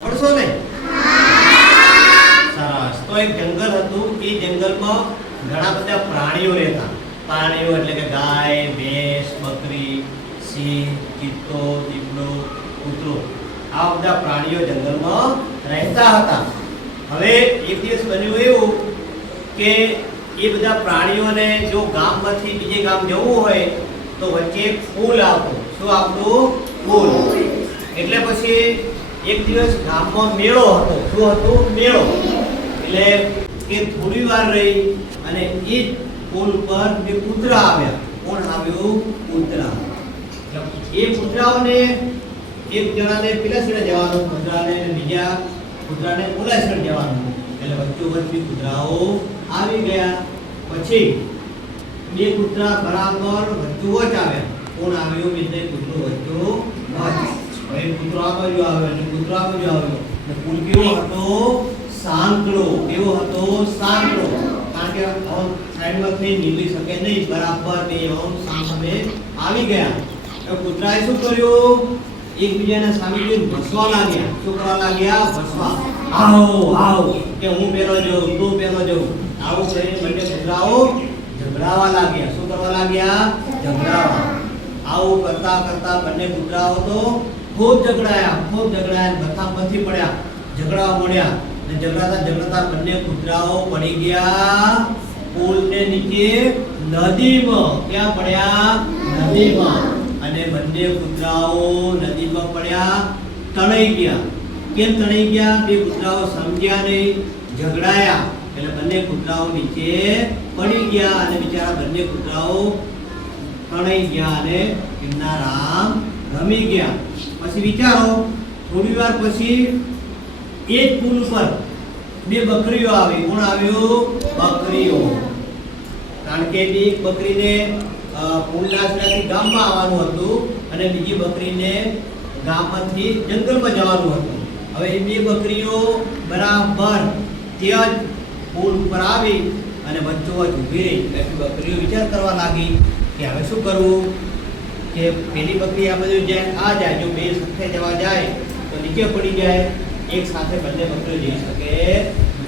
પડશો ને? સરસ. તો એક જંગલ હતું. એ જંગલમાં ઘણા બધા પ્રાણીઓ રહેતા. પ્રાણીઓ એટલે કે ગાય, ભેંસ, બકરી, સિંહ, ચિત્તો, દીપડો, કૂતરો, આ બધા પ્રાણીઓ જંગલમાં રહેતા હતા. હવે એક દિવસ બન્યું એવું કે એ બધા પ્રાણીઓને જો ગામમાંથી બીજે ગામ જવું હોય તો વચ્ચે એક પુલ આવતો. શું આવતું? પુલ. એટલે પછી એક દિવસ ગામમાં મેળો હતો. શું હતું? મેળો. એટલે કે થોડી વાર રહી અને એ પુલ પર બે કૂતરા આવ્યા. કોણ આવ્યું? કૂતરા. એ કૂતરાઓને એક જણાને પેલા છેડે જવાનું, કૂતરાને બીજા કૂતરાને ઓલા છેડે જવાનું. એટલે વચ્ચોવચ્ચ કૂતરાઓ આવી ગયા. પછી બે કૂતરા બરાબર વચ્ચોવચ્ચ આવ્યા. કોણ આવ્યું? બે કૂતરો વચ્ચોવચ્ચ. હવે કૂતરો આ બાજુ આવ્યો અને કૂતરો આ બાજુ આવ્યો. પુલ કેવો હતો? સાંકડો. કેવો હતો? સાંકડો. કારણ કે સાઈડમાંથી નીકળી શકે નહીં. બરાબર બે સામે આવી ગયા. તો કૂતરાએ શું કર્યું? એકબીજાના સામે જોઈને ભસવા લાગ્યા. શું કરવા લાગ્યા? ભસવા. આવો આવો કે હું પેલો જઉં, તું પેલો જઉં. આવું કરીને બંને કૂતરાઓ ઝઘડાવા લાગ્યા. શું કરવા લાગ્યા? ઝઘડાવા. આવું કરતા કરતા બંને કૂતરાઓ તો ખૂબ ઝઘડાયા, બથા બથી પડ્યા, ઝઘડાવા મળ્યા. અને ઝઘડાતા બંને કૂતરાઓ પડી ગયા પુલને નીચે નદીમાં. ક્યાં પડ્યા? નદીમાં. અને બંને કૂતરાઓ નદીમાં પડ્યા, તણાઈ ગયા. કેમ તણાઈ ગયા? બે કૂતરાઓ સમજ્યા નહીં, ઝઘડાયા. એટલે બંને કૂતરાઓ નીચે પડી ગયા અને બિચારા બંને કૂતરાઓ તણાઈ ગયા અને એમના રામ રમી ગયા. પછી વિચારો, થોડી વાર પછી એ જ પુલ પર બે બકરીઓ આવી. કોણ આવ્યું? બકરીઓ. કારણ કે એક બકરીને પુલના છેડાથી ગામમાં આવવાનું હતું અને બીજી બકરીને ગામમાંથી જંગલમાં જવાનું હતું. હવે એ બે બકરીઓ બરાબર ત્યાં જ પુલ ઉપર આવી અને વચ્ચોવચ્ચ ઊભી રહી. એટલે બકરીઓ વિચાર કરવા લાગી કે હવે શું કરવું? કે પેલી બકરી આ બાજુ જાય, આ જાય. જો બે સાથે જવા જાય તો નીચે પડી જાય. એક સાથે બંને બકરીઓ જઈ શકે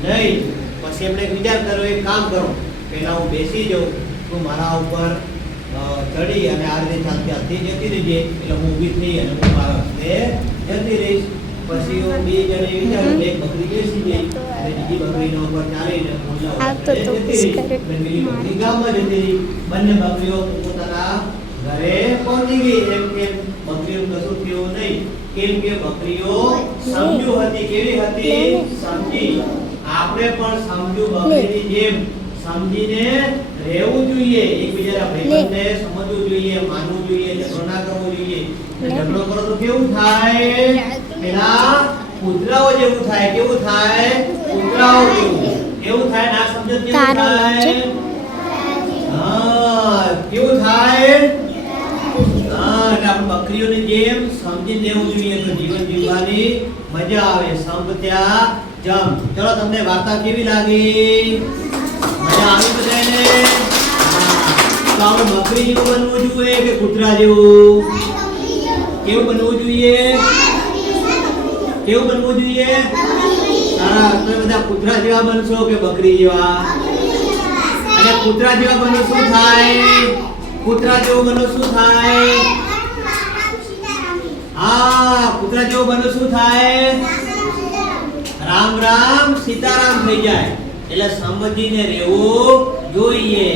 નહીં. પછી એમણે વિચાર કર્યો, એક કામ કરો, પહેલા હું બેસી જાઉં, તું મારા ઉપર ચડી અને આ રીતે ચાલતી હાથથી જતી રહીજે. એટલે હું ઊભી થઈ અને હું મારા હસ્તે જતી રહીશ. પછી હું બે જણે વિચાર્યું, એક બકરી બેસી ગઈ અને બીજી બકરીના ઉપર ચાલીને પુલના ઉપર જતી રહી. પેલી બકરી ગામમાં જતી રહી. બંને બકરીઓ પોતાના ઘરે પહોંચી ગઈ. એમ કેમ બકરીઓ કશું થયું નહીં. કેમ કે બકરીઓ સમજુ હતી. કેવી હતી? સમજી. આપણે પણ સમજુ બકરીની જેમ સમજીને રહેવું જોઈએ. એકબીજાના ભાઈબંધને સમજવું જોઈએ, માનવું જોઈએ, ઝઘડો ના કરવો જોઈએ. ઝઘડો કરો તો કેવું થાય? પેલા કૂતરાઓ જેવું થાય. કેવું થાય? કૂતરાઓ જેવું. કેવું થાય? ના સમજો કેવું થાય? હા, કેવું થાય? એટલે આપણે બકરીઓની જેમ સમજીને રહેવું જોઈએ તો જીવન જીવવાની મજા આવે. સંપ ત્યાં જમ. ચલો, તમને વાર્તા કેવી લાગી? મજા આવી બધાને? તો આપણે બકરી જેવું બનવું જોઈએ કે કૂતરા જેવું? કેવું બનવું જોઈએ? કેવું બનવું જોઈએ? તમે બધા કૂતરા જેવા બનશો કે બકરી જેવા? અને કૂતરા જેવા બનો શું થાય? કૂતરા જેવો બનો શું થાય? હા, કૂતરા જેવો બનો શું થાય? રામ રામ સીતારામ થઈ જાય. એટલે સમજીને રહેવું જોઈએ.